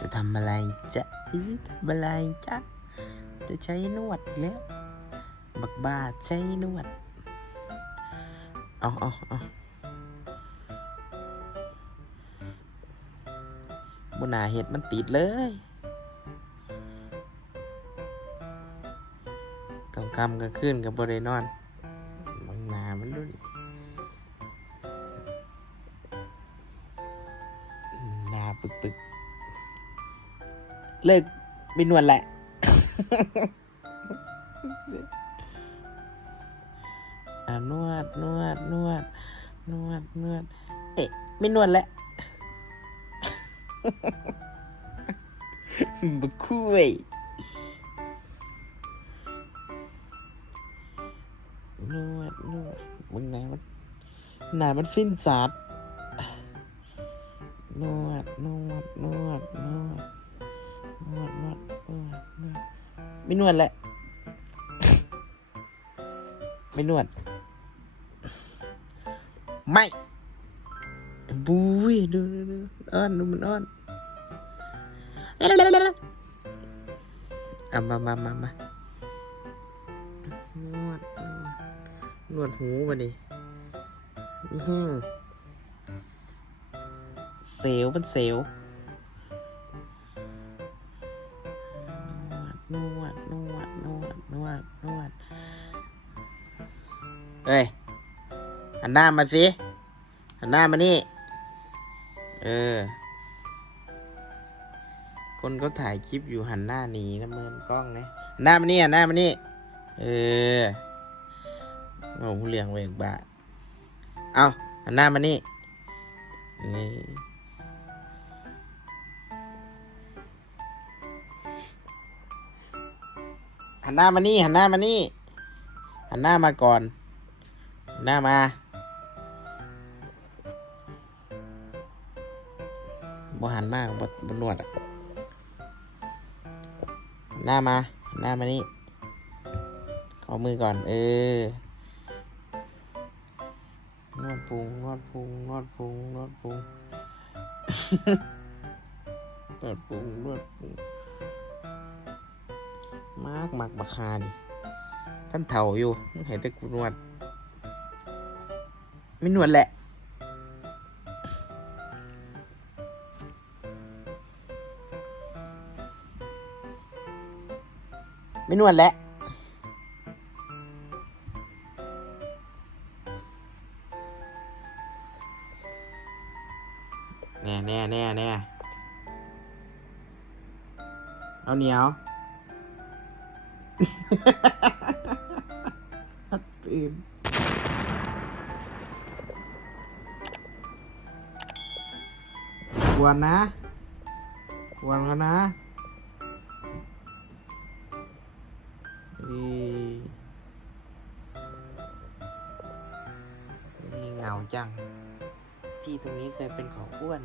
จะทำอะไรจะทำอะไรจะจะใช้นวดอีกแล้ว บักบาใช้นวดเอาเอาเอาบนหนาเห็ดมันติดเลยกำกำกลางคืนกับบรินอนบางหนามันดูดิหนาปึกปึกๆ เลิกไปนวดแหละ นวดนวดนวดนวดนวด เอ๊ะไม่นวดแล้วบุคุยนวดนวดมึงหนามันหนามันฟินจัดนวดนวดนวดนวด นวดนวดนวดนวดไม่นวดแล้วไม่นวด ไม่บุยดูดูดูอ้อนดูมันอ้อนเอามามามามานวดนวดนวดหูมาดินี่แห้งเซลมันเซล นวดนวดนวดนวดนวดเอ้ยหันหน้ามาสิหันหน้ามานี่ เออ คนก็ถ่ายคลิปอยู่หันหน้าหนีนะเมินกล้องนะหันหน้ามานี่หันหน้ามานี่ เออโอ้โหเลี้ยงเวกบ้าเอาหันหน้ามานี่นี่ หันหน้ามานี่ หันหน้ามานี่ หันหน้ามาก่อนหันหน้ามาบ่หันมากบ่บ่นวดอะหันหน้ามาหันหน้ามานี่ขอมือก่อน เออนวดพุงนวดพุงนวดพุงนวดพุงนวดพุงนวดพุง มากมากบักคานี่ท่านเฒ่าอยู่เห็นแต่กูนวดไม่นวดแหละไม่นวดแหละแน่แน่แน่แน่เอาเหนียว ตื่นวรนะวรกันนะอีนี่เหงาจัง ที่ตรงนี้เคยเป็นของอ้วน